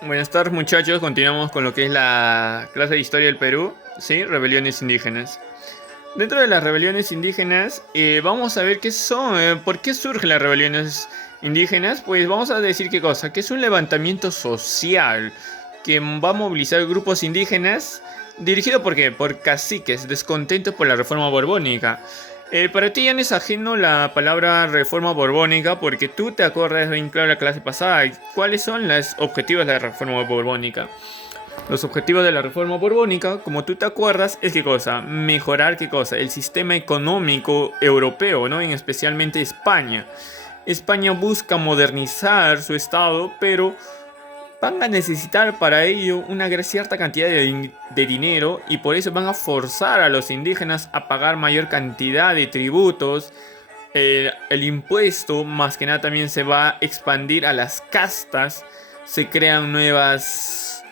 Buenas tardes muchachos, continuamos con lo que es la clase de historia del Perú, ¿sí? Rebeliones indígenas. Dentro de las rebeliones indígenas, vamos a ver qué son, por qué surgen las rebeliones indígenas. Pues vamos a decir qué cosa, que es un levantamiento social que va a movilizar grupos indígenas, dirigido por qué, por caciques descontentos por la reforma borbónica. Para ti ya no es ajeno la palabra reforma borbónica porque tú te acuerdas bien claro la clase pasada. ¿Cuáles son los objetivos de la reforma borbónica? Los objetivos de la reforma borbónica, como tú te acuerdas, es qué cosa, mejorar qué cosa, el sistema económico europeo, ¿no? En especialmente España. España busca modernizar su estado, pero van a necesitar para ello una cierta cantidad de dinero y por eso van a forzar a los indígenas a pagar mayor cantidad de tributos. El impuesto más que nada también se va a expandir a las castas, se crean nuevos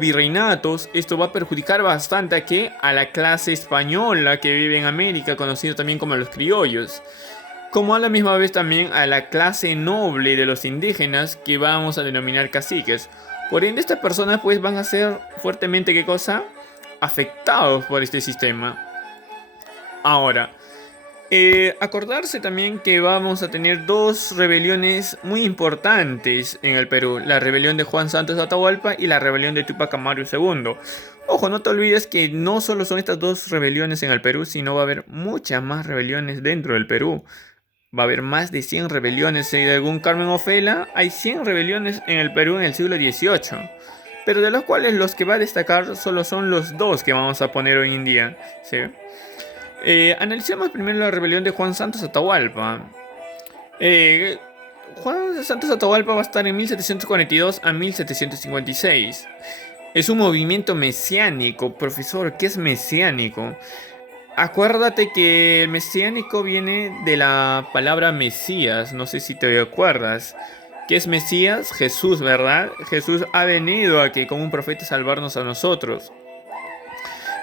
virreinatos. Esto va a perjudicar bastante a la clase española que vive en América, conocido también como los criollos, como a la misma vez también a la clase noble de los indígenas que vamos a denominar caciques. Por ende, estas personas pues van a ser fuertemente, ¿qué cosa? Afectados por este sistema. Ahora, acordarse también que vamos a tener dos rebeliones muy importantes en el Perú: la rebelión de Juan Santos Atahualpa y la rebelión de Tupac Amaru II. Ojo, no te olvides que no solo son estas dos rebeliones en el Perú, sino va a haber muchas más rebeliones dentro del Perú. Va a haber más de 100 rebeliones. Según Carmen Ofela, hay 100 rebeliones en el Perú en el siglo XVIII. Pero de los cuales los que va a destacar solo son los dos que vamos a poner hoy en día. ¿Sí? Analicemos primero la rebelión de Juan Santos Atahualpa. Eh, Juan Santos Atahualpa va a estar en 1742 a 1756. Es un movimiento mesiánico. Profesor, ¿qué es mesiánico? Acuérdate que el mesiánico viene de la palabra Mesías, no sé si te acuerdas. ¿Qué es Mesías? Jesús, ¿verdad? Jesús ha venido a que como un profeta salvarnos a nosotros.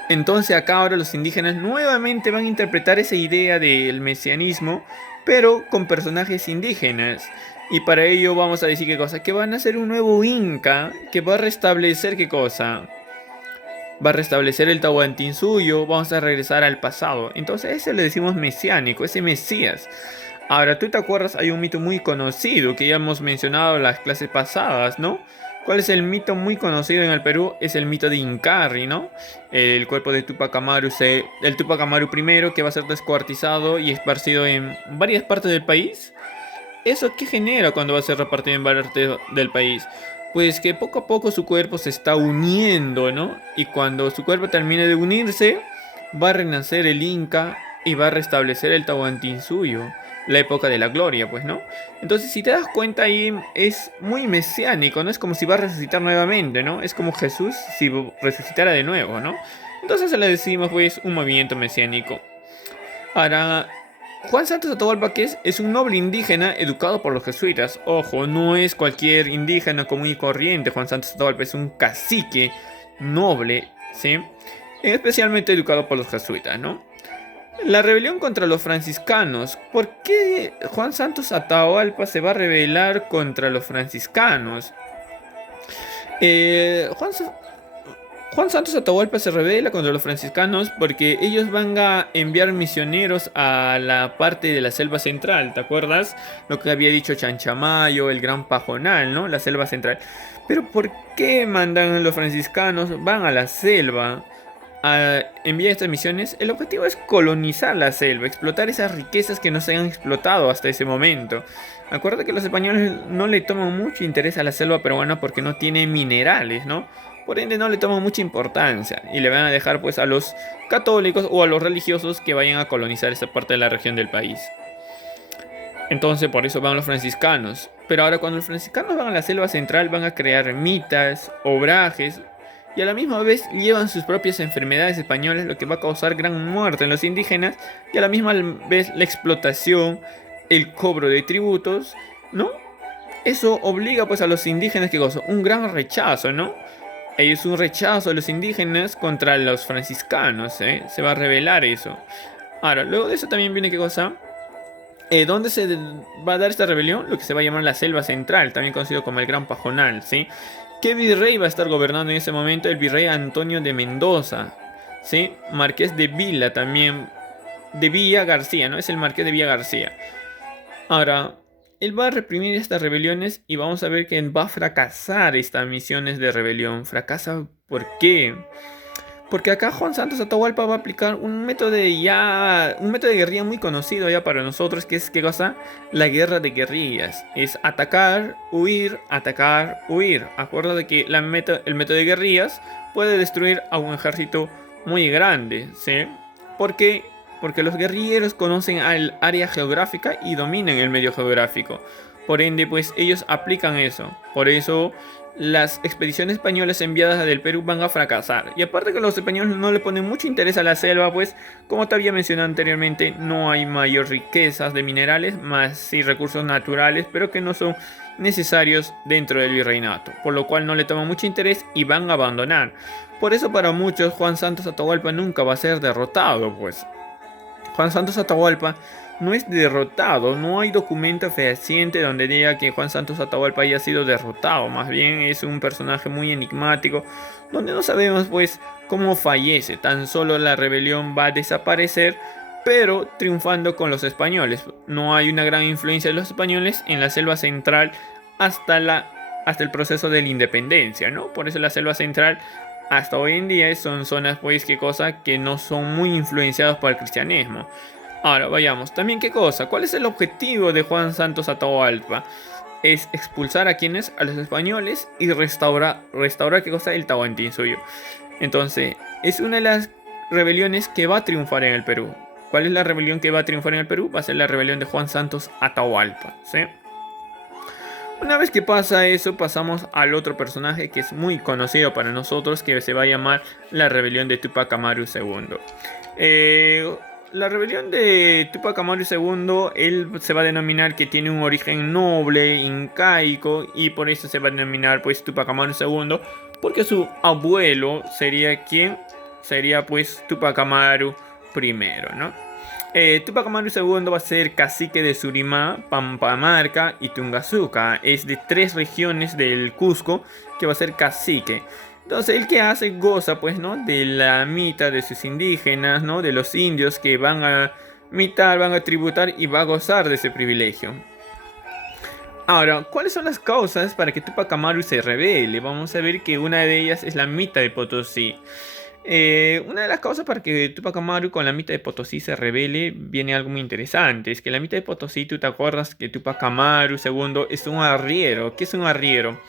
Entonces acá ahora los indígenas nuevamente van a interpretar esa idea del mesianismo, pero con personajes indígenas. Y para ello vamos a decir qué cosa, que van a ser un nuevo Inca que va a restablecer qué cosa, va a restablecer el Tahuantinsuyo, vamos a regresar al pasado. Entonces ese le decimos mesiánico, ese Mesías. Ahora, tú te acuerdas, hay un mito muy conocido que ya hemos mencionado en las clases pasadas, ¿no? ¿Cuál es el mito muy conocido en el Perú? Es el mito de Incarri, ¿no? El cuerpo de Tupac Amaru, el Tupac Amaru I, que va a ser descuartizado y esparcido en varias partes del país. ¿Eso qué genera cuando va a ser repartido en varias partes del país? Pues que poco a poco su cuerpo se está uniendo, ¿no? Y cuando su cuerpo termine de unirse, va a renacer el Inca y va a restablecer el Tahuantinsuyo, la época de la gloria, pues, ¿no? Entonces, si te das cuenta ahí, es muy mesiánico, ¿no? Es como si va a resucitar nuevamente, ¿no? Es como Jesús si resucitara de nuevo, ¿no? Entonces le decimos, pues, un movimiento mesiánico. Ahora, Juan Santos Atahualpa, que es un noble indígena educado por los jesuitas. Ojo, no es cualquier indígena común y corriente. Juan Santos Atahualpa es un cacique noble, ¿sí? Especialmente educado por los jesuitas, ¿no? La rebelión contra los franciscanos. ¿Por qué Juan Santos Atahualpa se va a rebelar contra los franciscanos? Eh, Juan, Juan Santos Atahualpa se rebela contra los franciscanos porque ellos van a enviar misioneros a la parte de la selva central, ¿te acuerdas? Lo que había dicho Chanchamayo, el Gran Pajonal, ¿no? La selva central. Pero ¿por qué mandan los franciscanos? Van a la selva a enviar estas misiones. El objetivo es colonizar la selva, explotar esas riquezas que no se han explotado hasta ese momento. Acuérdate que los españoles no le toman mucho interés a la selva peruana porque no tiene minerales, ¿no? Por ende no le toman mucha importancia y le van a dejar pues a los católicos o a los religiosos que vayan a colonizar esa parte de la región del país. Entonces por eso van los franciscanos. Pero ahora cuando los franciscanos van a la selva central van a crear ermitas, obrajes y a la misma vez llevan sus propias enfermedades españolas, lo que va a causar gran muerte en los indígenas y a la misma vez la explotación, el cobro de tributos, ¿no? Eso obliga pues a los indígenas que cosa, un gran rechazo, ¿no? Es un rechazo de los indígenas contra los franciscanos, ¿eh? Se va a revelar eso. Ahora, luego de eso también viene qué cosa. ¿Dónde se va a dar esta rebelión? Lo que se va a llamar la Selva Central, también conocido como el Gran Pajonal, ¿sí? ¿Qué virrey va a estar gobernando en ese momento? El virrey Antonio de Mendoza, ¿sí? Marqués de Vila también, de Villa García, ¿no? Es el Marqués de Villa García. Ahora, él va a reprimir estas rebeliones y vamos a ver que va a fracasar estas misiones de rebelión. ¿Fracasa por qué? Porque acá Juan Santos Atahualpa va a aplicar un método de guerrilla muy conocido ya para nosotros, que es, ¿qué cosa? La guerra de guerrillas. Es atacar, huir, atacar, huir. Acuerdo de que el método de guerrillas puede destruir a un ejército muy grande, ¿sí? ¿Por qué? Porque los guerrilleros conocen al área geográfica y dominan el medio geográfico. Por ende, pues ellos aplican eso. Por eso las expediciones españolas enviadas del Perú van a fracasar. Y aparte que los españoles no le ponen mucho interés a la selva, pues como te había mencionado anteriormente, no hay mayor riquezas de minerales, más sí recursos naturales, pero que no son necesarios dentro del virreinato, por lo cual no le toman mucho interés y van a abandonar. Por eso para muchos Juan Santos Atahualpa nunca va a ser derrotado, pues. Juan Santos Atahualpa no es derrotado, no hay documento fehaciente donde diga que Juan Santos Atahualpa haya sido derrotado, más bien es un personaje muy enigmático, donde no sabemos pues cómo fallece, tan solo la rebelión va a desaparecer, pero triunfando con los españoles. No hay una gran influencia de los españoles en la selva central hasta el proceso de la independencia, ¿no? Por eso la selva central hasta hoy en día son zonas pues que no son muy influenciadas por el cristianismo. Ahora vayamos, también qué cosa, ¿cuál es el objetivo de Juan Santos Atahualpa? Es expulsar a quienes, a los españoles y restaurar qué cosa, el Tahuantinsuyo. Entonces, es una de las rebeliones que va a triunfar en el Perú. ¿Cuál es la rebelión que va a triunfar en el Perú? Va a ser la rebelión de Juan Santos Atahualpa, ¿sí? Una vez que pasa eso, pasamos al otro personaje que es muy conocido para nosotros, que se va a llamar la rebelión de Tupac Amaru II. La rebelión de Tupac Amaru II, él se va a denominar que tiene un origen noble, incaico, y por eso se va a denominar pues Tupac Amaru II, porque su abuelo sería quien sería pues Tupac Amaru I, ¿no? Tupac Amaru II va a ser cacique de Surimá, Pampamarca y Tungazuca. Es de 3 regiones del Cusco que va a ser cacique. Entonces, el que hace goza, pues, ¿no? De la mitad de sus indígenas, ¿no? De los indios que van a mitar, van a tributar y va a gozar de ese privilegio. Ahora, ¿cuáles son las causas para que Tupac Amaru se rebele? Vamos a ver que una de ellas es la Mita de Potosí. Una de las causas para que Tupac Amaru con la Mita de Potosí se rebele viene algo muy interesante. Es que la Mita de Potosí, tú te acuerdas que Tupac Amaru II es un arriero. ¿Qué es un arriero?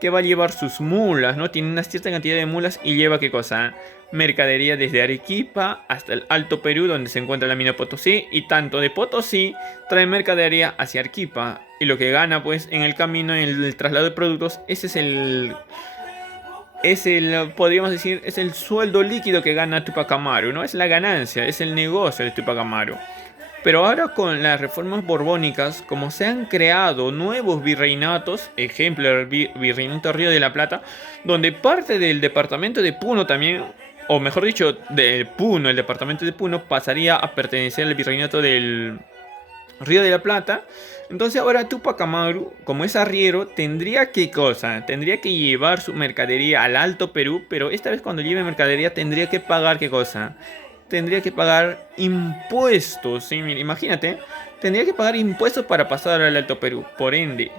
Que va a llevar sus mulas, ¿no? Tiene una cierta cantidad de mulas y lleva, ¿qué cosa? Mercadería desde Arequipa hasta el Alto Perú, donde se encuentra la mina de Potosí, y tanto de Potosí trae mercadería hacia Arequipa. Y lo que gana, pues, en el camino, en el traslado de productos, ese podríamos decir, es el sueldo líquido que gana Tupac Amaru, ¿no? Es la ganancia, es el negocio de Tupac Amaru. Pero ahora con las reformas borbónicas, como se han creado nuevos virreinatos, ejemplo el Virreinato Río de la Plata, donde parte del departamento de Puno también, o mejor dicho, de Puno, el departamento de Puno pasaría a pertenecer al Virreinato del Río de la Plata. Entonces ahora Tupac Amaru, como es arriero, tendría que cosa, tendría que llevar su mercadería al Alto Perú, pero esta vez cuando lleve mercadería tendría que pagar qué cosa, tendría que pagar impuestos, ¿sí? Mira, imagínate, tendría que pagar impuestos para pasar al Alto Perú. Por ende,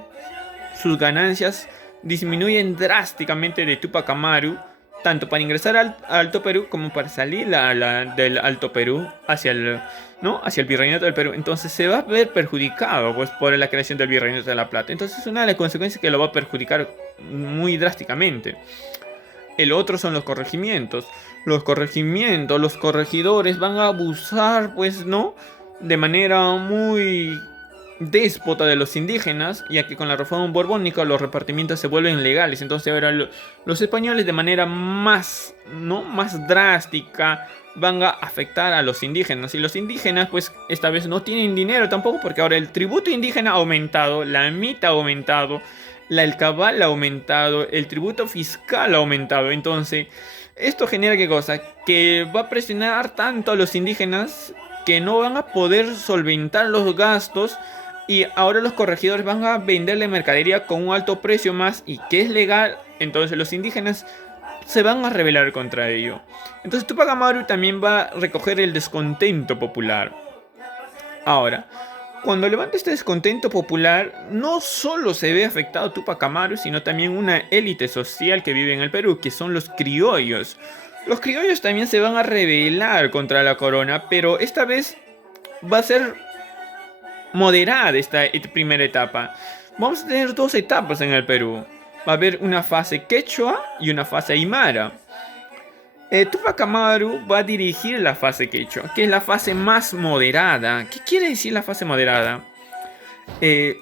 sus ganancias disminuyen drásticamente de Tupac Amaru, tanto para ingresar al Alto Perú como para salir del Alto Perú hacia ¿no? Hacia el Virreinato del Perú. Entonces se va a ver perjudicado pues, por la creación del Virreinato de la Plata. Entonces es una de las consecuencias que lo va a perjudicar muy drásticamente. El otro son los corregimientos. Los corregidores van a abusar, pues, ¿no? De manera muy déspota de los indígenas, ya que con la reforma borbónica los repartimientos se vuelven legales. Entonces ahora los españoles de manera más, ¿no? Más drástica van a afectar a los indígenas. Y los indígenas, pues, esta vez no tienen dinero tampoco, porque ahora el tributo indígena ha aumentado, la mitad ha aumentado, el cabal ha aumentado, el tributo fiscal ha aumentado. Entonces, esto genera ¿qué cosa? Que va a presionar tanto a los indígenas que no van a poder solventar los gastos y ahora los corregidores van a venderle mercadería con un alto precio más y que es legal, entonces los indígenas se van a rebelar contra ello. Entonces Tupac Amaru también va a recoger el descontento popular. Ahora, cuando levanta este descontento popular, no solo se ve afectado Tupac Amaru, sino también una élite social que vive en el Perú, que son los criollos. Los criollos también se van a rebelar contra la corona, pero esta vez va a ser moderada esta primera etapa. Vamos a tener dos etapas en el Perú. Va a haber una fase quechua y una fase aymara. Tupac Amaru va a dirigir la fase quechua, que es la fase más moderada. ¿Qué quiere decir la fase moderada?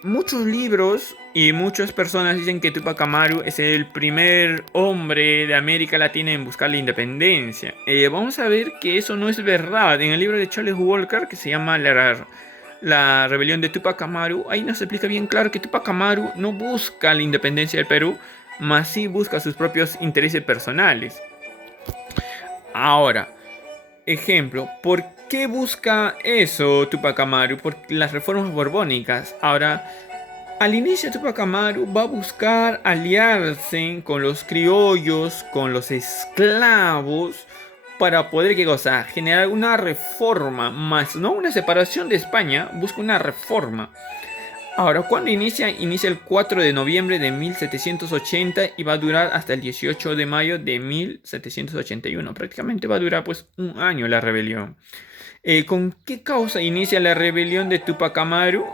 Muchos libros y muchas personas dicen que Tupac Amaru es el primer hombre de América Latina en buscar la independencia. Vamos a ver que eso no es verdad. En el libro de Charles Walker, que se llama La rebelión de Tupac Amaru, ahí nos explica bien claro que Tupac Amaru no busca la independencia del Perú, mas sí busca sus propios intereses personales. Ahora, ejemplo, ¿por qué busca eso Tupac Amaru? Por las reformas borbónicas. Ahora, al inicio Tupac Amaru va a buscar aliarse con los criollos, con los esclavos, para poder, ¿qué cosa? Generar una reforma, más no una separación de España, busca una reforma. Ahora, ¿cuándo inicia? Inicia el 4 de noviembre de 1780 y va a durar hasta el 18 de mayo de 1781. Prácticamente va a durar pues un año la rebelión. ¿Con qué causa inicia la rebelión de Tupac Amaru?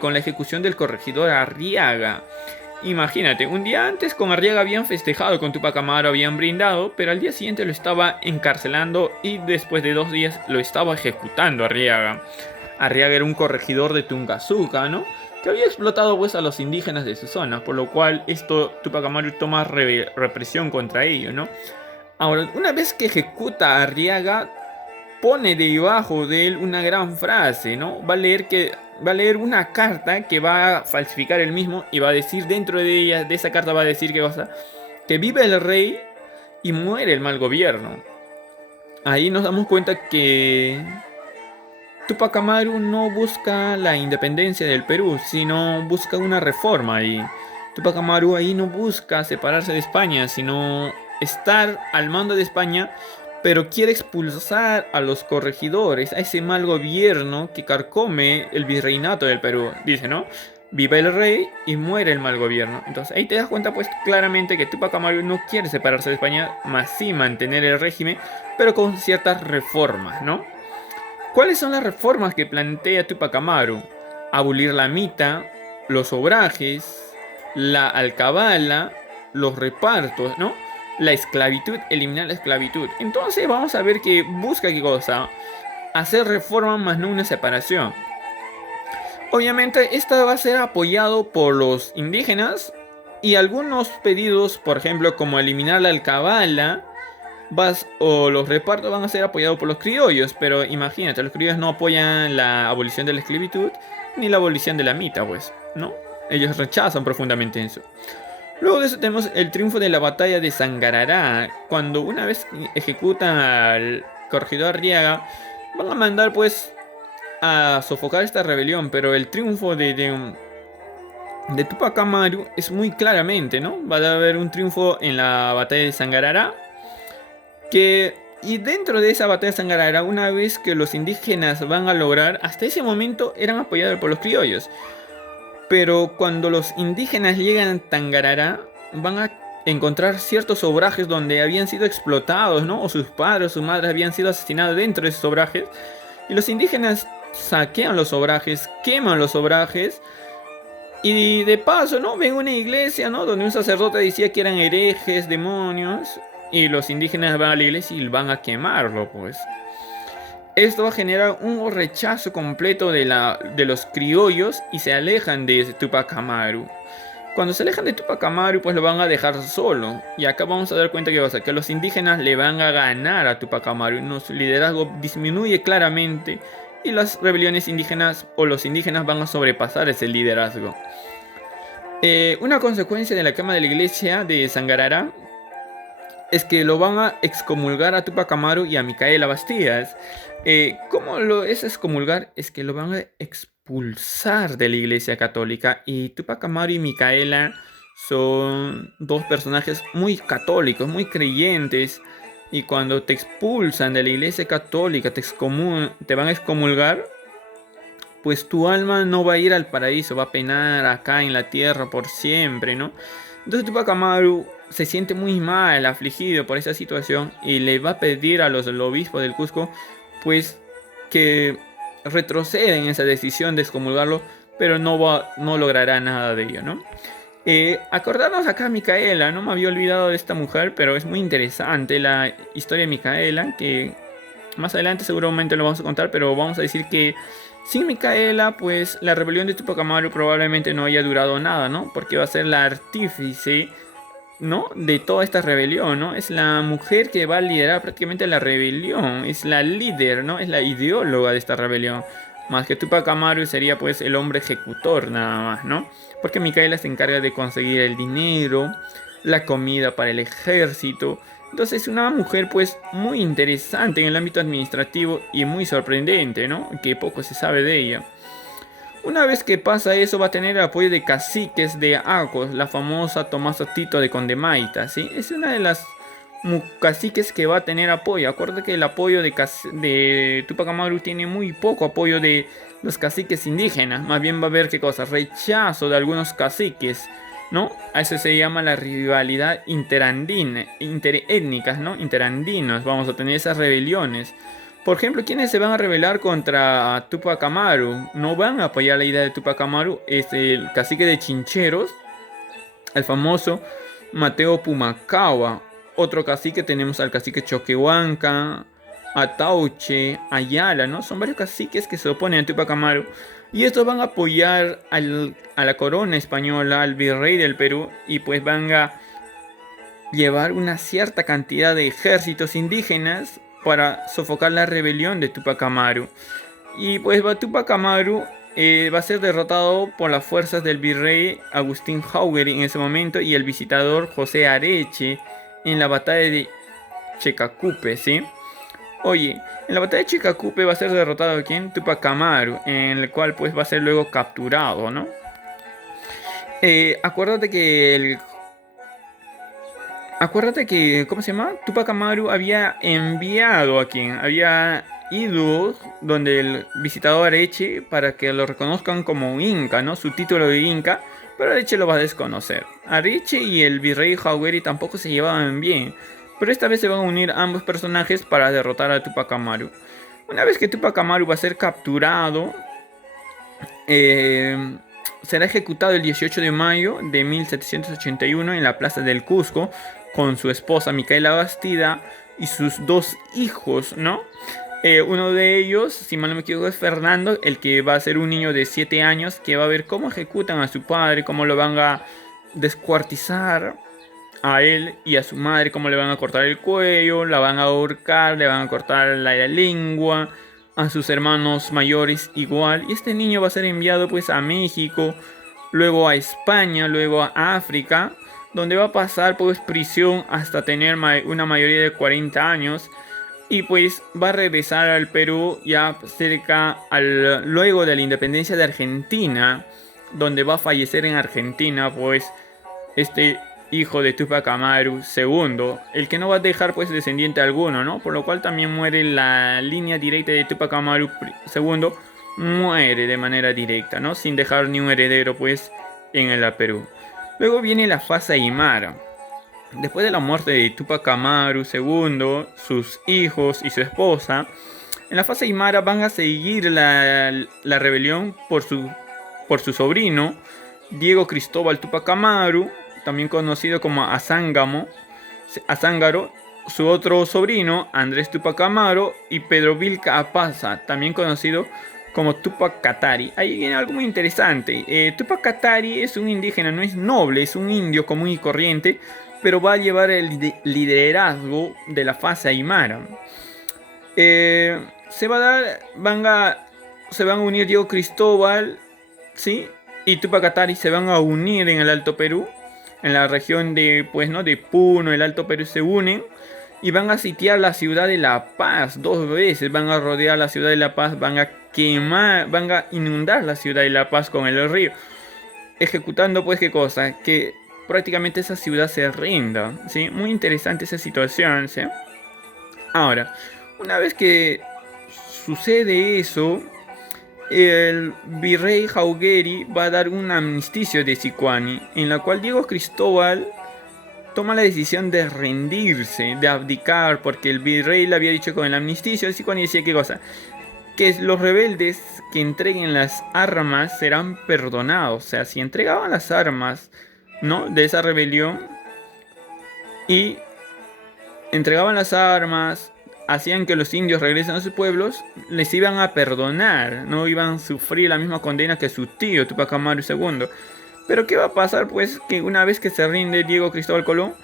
Con la ejecución del corregidor Arriaga. Imagínate, un día antes con Arriaga habían festejado, con Tupac Amaru habían brindado, pero al día siguiente lo estaba encarcelando y después de 2 días lo estaba ejecutando Arriaga. Arriaga era un corregidor de Tungazuca, ¿no? Que había explotado pues a los indígenas de su zona, por lo cual Tupac Amaru toma represión contra ellos, ¿no? Ahora, una vez que ejecuta a Arriaga, pone debajo de él una gran frase, ¿no? Va a leer una carta que va a falsificar él mismo y va a decir dentro de ella, de esa carta va a decir que vive el rey y muere el mal gobierno. Ahí nos damos cuenta que Tupac Amaru no busca la independencia del Perú, sino busca una reforma ahí. Tupac Amaru ahí no busca separarse de España, sino estar al mando de España, pero quiere expulsar a los corregidores, a ese mal gobierno que carcome el virreinato del Perú. Dice, ¿no? Viva el rey y muere el mal gobierno. Entonces ahí te das cuenta pues claramente que Tupac Amaru no quiere separarse de España, más sí mantener el régimen, pero con ciertas reformas, ¿no? ¿Cuáles son las reformas que plantea Tupac Amaru? Abolir la mita, los obrajes, la alcabala, los repartos, ¿no? La esclavitud, eliminar la esclavitud. Entonces vamos a ver que busca qué cosa. Hacer reforma más no una separación. Obviamente esta va a ser apoyado por los indígenas y algunos pedidos, por ejemplo, como eliminar la alcabala, o los repartos van a ser apoyados por los criollos, pero imagínate, los criollos no apoyan la abolición de la esclavitud ni la abolición de la mita, pues, ¿no? Ellos rechazan profundamente eso. Luego de eso tenemos el triunfo de la batalla de Sangarará, cuando una vez ejecutan al corregidor Arriaga, van a mandar pues a sofocar esta rebelión, pero el triunfo de Tupac Amaru es muy claramente, ¿no? Va a haber un triunfo en la batalla de Sangarará. Y dentro de esa batalla de Sangarará, una vez que los indígenas van a lograr, hasta ese momento eran apoyados por los criollos. Pero cuando los indígenas llegan a Tangarará, van a encontrar ciertos obrajes donde habían sido explotados, ¿no? O sus padres o sus madres habían sido asesinados dentro de esos obrajes. Y los indígenas saquean los obrajes, queman los obrajes. Y de paso, ¿no? Ven una iglesia, ¿no? Donde un sacerdote decía que eran herejes, demonios. Y los indígenas van a la iglesia y van a quemarlo, pues. Esto va a generar un rechazo completo de los criollos y se alejan de Tupac Amaru. Cuando se alejan de Tupac Amaru, pues lo van a dejar solo. Y acá vamos a dar cuenta que los indígenas le van a ganar a Tupac Amaru. Su liderazgo disminuye claramente y las rebeliones indígenas o los indígenas van a sobrepasar ese liderazgo. Una consecuencia de la quema de la iglesia de Sangarará es que lo van a excomulgar a Tupac Amaru y a Micaela Bastidas. ¿Cómo lo es excomulgar? Es que lo van a expulsar de la Iglesia Católica. Y Tupac Amaru y Micaela son dos personajes muy católicos, muy creyentes. Y cuando te expulsan de la Iglesia Católica, te van a excomulgar, pues tu alma no va a ir al paraíso, va a penar acá en la tierra por siempre, ¿no? Entonces Tupac Amaru se siente muy mal, afligido por esa situación y le va a pedir a los el obispo del Cusco, pues, que retroceden en esa decisión de excomulgarlo, pero no logrará nada de ello, ¿no? Acordarnos acá a Micaela, no me había olvidado de esta mujer, pero es muy interesante la historia de Micaela, que más adelante seguramente lo vamos a contar, pero vamos a decir que sin Micaela, pues la rebelión de Tupac Amaru probablemente no haya durado nada, ¿no? Porque va a ser la artífice, ¿no? De toda esta rebelión, ¿no? Es la mujer que va a liderar prácticamente la rebelión, es la líder, ¿no? Es la ideóloga de esta rebelión. Más que Tupac Amaru sería pues el hombre ejecutor nada más, ¿no? Porque Micaela se encarga de conseguir el dinero, la comida para el ejército. Entonces es una mujer pues muy interesante en el ámbito administrativo y muy sorprendente, ¿no? Que poco se sabe de ella. Una vez que pasa eso, va a tener el apoyo de caciques de Acos, la famosa Tomasa Tito de Condemaita, ¿sí? Es una de las caciques que va a tener apoyo. Acuérdate que el apoyo de Tupac Amaru tiene muy poco apoyo de los caciques indígenas. Más bien va a haber, ¿qué cosa? Rechazo de algunos caciques, ¿no? A eso se llama la rivalidad interandina, interétnicas, ¿no? Interandinos. Vamos a tener esas rebeliones. Por ejemplo, ¿quiénes se van a rebelar contra Tupac Amaru? No van a apoyar la idea de Tupac Amaru. Es el cacique de Chincheros, el famoso Mateo Pumacahua. Otro cacique tenemos al cacique Choquehuanca, Atauche, Ayala, ¿no? Son varios caciques que se oponen a Tupac Amaru. Y estos van a apoyar a la corona española, al virrey del Perú. Y pues van a llevar una cierta cantidad de ejércitos indígenas para sofocar la rebelión de Tupac Amaru. Y pues Tupac Amaru va a ser derrotado por las fuerzas del virrey Agustín Jauregui en ese momento y el visitador José Areche en la batalla de Checacupe, ¿sí? Oye, en la batalla de Checacupe va a ser derrotado ¿quién? Tupac Amaru, en el cual pues va a ser luego capturado, ¿no? Acuérdate que ¿cómo se llama? Tupac Amaru había enviado a quien había ido donde el visitador Areche para que lo reconozcan como inca, ¿no? Su título de inca, pero Areche lo va a desconocer. Areche y el virrey Jauregui tampoco se llevaban bien, pero esta vez se van a unir ambos personajes para derrotar a Tupac Amaru. Una vez que Tupac Amaru va a ser capturado, será ejecutado el 18 de mayo de 1781 en la plaza del Cusco con su esposa Micaela Bastida y sus dos hijos, ¿no? Uno de ellos, si mal no me equivoco, es Fernando, el que va a ser un niño de 7 años que va a ver cómo ejecutan a su padre, cómo lo van a descuartizar a él y a su madre, cómo le van a cortar el cuello, la van a ahorcar, le van a cortar la lengua, a sus hermanos mayores igual. Y este niño va a ser enviado pues a México, luego a España, luego a África, donde va a pasar pues prisión hasta tener una mayoría de 40 años. Y pues va a regresar al Perú ya luego de la independencia de Argentina, donde va a fallecer en Argentina pues este hijo de Tupac Amaru segundo, el que no va a dejar pues descendiente alguno, ¿no? Por lo cual también muere la línea directa de Tupac Amaru segundo, muere de manera directa, ¿no? Sin dejar ni un heredero pues en el Perú. Luego viene la fase Aymara. Después de la muerte de Tupac Amaru II, sus hijos y su esposa, en la fase Aymara van a seguir la rebelión por su sobrino, Diego Cristóbal Tupac Amaru, también conocido como Azángaro, su otro sobrino, Andrés Tupac Amaru, y Pedro Vilca Apaza, también conocido como Tupac Katari. Ahí viene algo muy interesante. Tupac Katari es un indígena, no es noble, es un indio común y corriente, pero va a llevar el liderazgo de la fase Aymara. Se van a unir Diego Cristóbal, ¿sí? Y Tupac Katari se van a unir en el Alto Perú. en la región de, pues, ¿no? de Puno, el Alto Perú, se unen y van a sitiar la ciudad de La Paz 2 veces. Van a rodear la ciudad de La Paz, van a quemar, van a inundar la ciudad de La Paz con el río. Ejecutando, pues, ¿qué cosa? Que prácticamente esa ciudad se rinda, ¿sí? Muy interesante esa situación, ¿sí? Ahora, una vez que sucede eso, el virrey Jauregui va a dar un amnisticio de Sicuani, en la cual Diego Cristóbal toma la decisión de rendirse, de abdicar, porque el virrey le había dicho con el amnisticio de Sicuani, decía qué cosa, que los rebeldes que entreguen las armas serán perdonados. O sea, si entregaban las armas, ¿no? de esa rebelión y entregaban las armas, hacían que los indios regresen a sus pueblos, les iban a perdonar, no iban a sufrir la misma condena que su tío Tupac Amaru II. Pero ¿qué va a pasar? Pues que una vez que se rinde Diego Cristóbal Colón,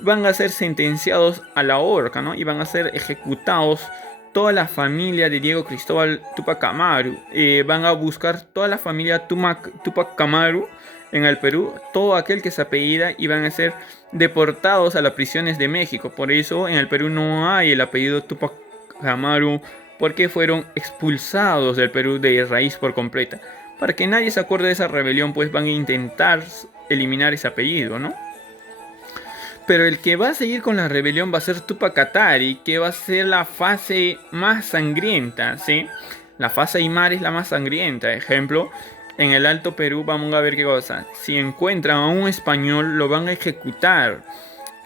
van a ser sentenciados a la horca, ¿no? Y van a ser ejecutados toda la familia de Diego Cristóbal Tupac Amaru. Van a buscar toda la familia Tupac Amaru en el Perú, todo aquel que se apellida, y van a ser deportados a las prisiones de México. Por eso en el Perú no hay el apellido Tupac Amaru, porque fueron expulsados del Perú de raíz por completa. Para que nadie se acuerde de esa rebelión, pues van a intentar eliminar ese apellido, ¿no? Pero el que va a seguir con la rebelión va a ser Tupac Katari, que va a ser la fase más sangrienta, ¿sí? La fase Aymara es la más sangrienta. Ejemplo, en el Alto Perú vamos a ver qué cosa. Si encuentran a un español, lo van a ejecutar.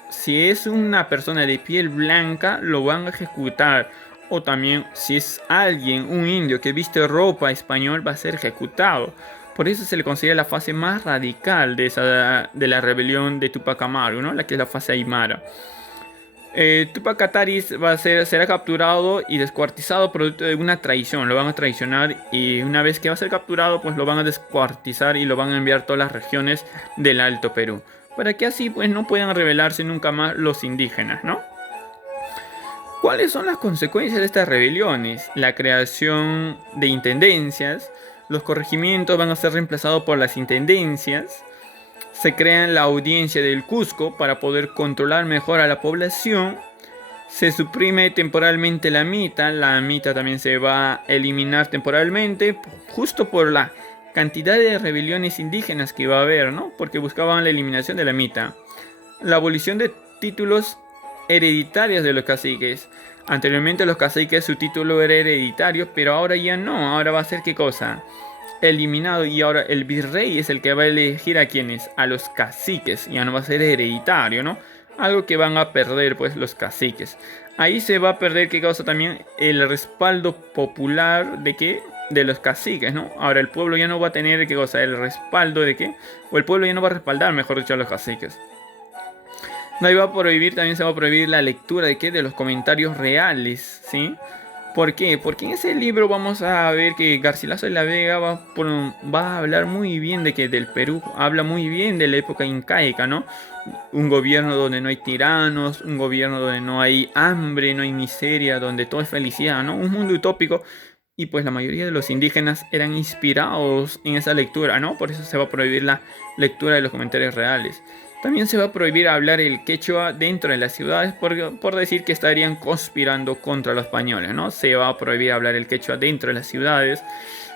Si es una persona de piel blanca, lo van a ejecutar. O también, si es alguien, un indio que viste ropa español, va a ser ejecutado. Por eso se le considera la fase más radical de la rebelión de Tupac Amaru, ¿no? La que es la fase Aymara. Tupac Katari será capturado y descuartizado producto de una traición. Lo van a traicionar, y una vez que va a ser capturado, pues lo van a descuartizar y lo van a enviar a todas las regiones del Alto Perú, para que así pues no puedan rebelarse nunca más los indígenas, ¿no? ¿Cuáles son las consecuencias de estas rebeliones? La creación de intendencias. Los corregimientos van a ser reemplazados por las intendencias. Se crea la audiencia del Cusco para poder controlar mejor a la población. Se suprime temporalmente la mita. La mita también se va a eliminar temporalmente, justo por la cantidad de rebeliones indígenas que iba a haber, ¿no? Porque buscaban la eliminación de la mita. La abolición de títulos hereditarios de los caciques. Anteriormente los caciques su título era hereditario, pero ahora ya no. Ahora va a ser ¿qué cosa? Eliminado, y ahora el virrey es el que va a elegir a quienes, a los caciques. Ya no va a ser hereditario, ¿no? Algo que van a perder pues los caciques. Ahí se va a perder ¿qué cosa? También el respaldo popular de qué, de los caciques, ¿no? Ahora el pueblo ya no va a tener ¿qué cosa? El respaldo de qué, o el pueblo ya no va a respaldar, mejor dicho, a los caciques. Ahí va a prohibir, también se va a prohibir la lectura de qué, de los comentarios reales, ¿sí? ¿Por qué? Porque en ese libro vamos a ver que Garcilaso de la Vega va a hablar muy bien de que del Perú, habla muy bien de la época incaica, ¿no? Un gobierno donde no hay tiranos, un gobierno donde no hay hambre, no hay miseria, donde todo es felicidad, ¿no? Un mundo utópico. Y pues la mayoría de los indígenas eran inspirados en esa lectura, ¿no? Por eso se va a prohibir la lectura de los comentarios reales. También se va a prohibir hablar el quechua dentro de las ciudades por decir que estarían conspirando contra los españoles, ¿no? Se va a prohibir hablar el quechua dentro de las ciudades.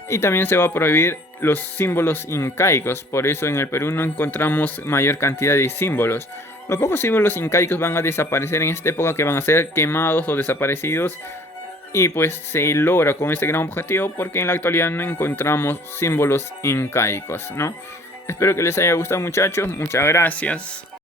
Y también se va a prohibir los símbolos incaicos. Por eso en el Perú no encontramos mayor cantidad de símbolos. Los pocos símbolos incaicos van a desaparecer en esta época, que van a ser quemados o desaparecidos. Y pues se logra con este gran objetivo, porque en la actualidad no encontramos símbolos incaicos, ¿no? Espero que les haya gustado, muchachos. Muchas gracias.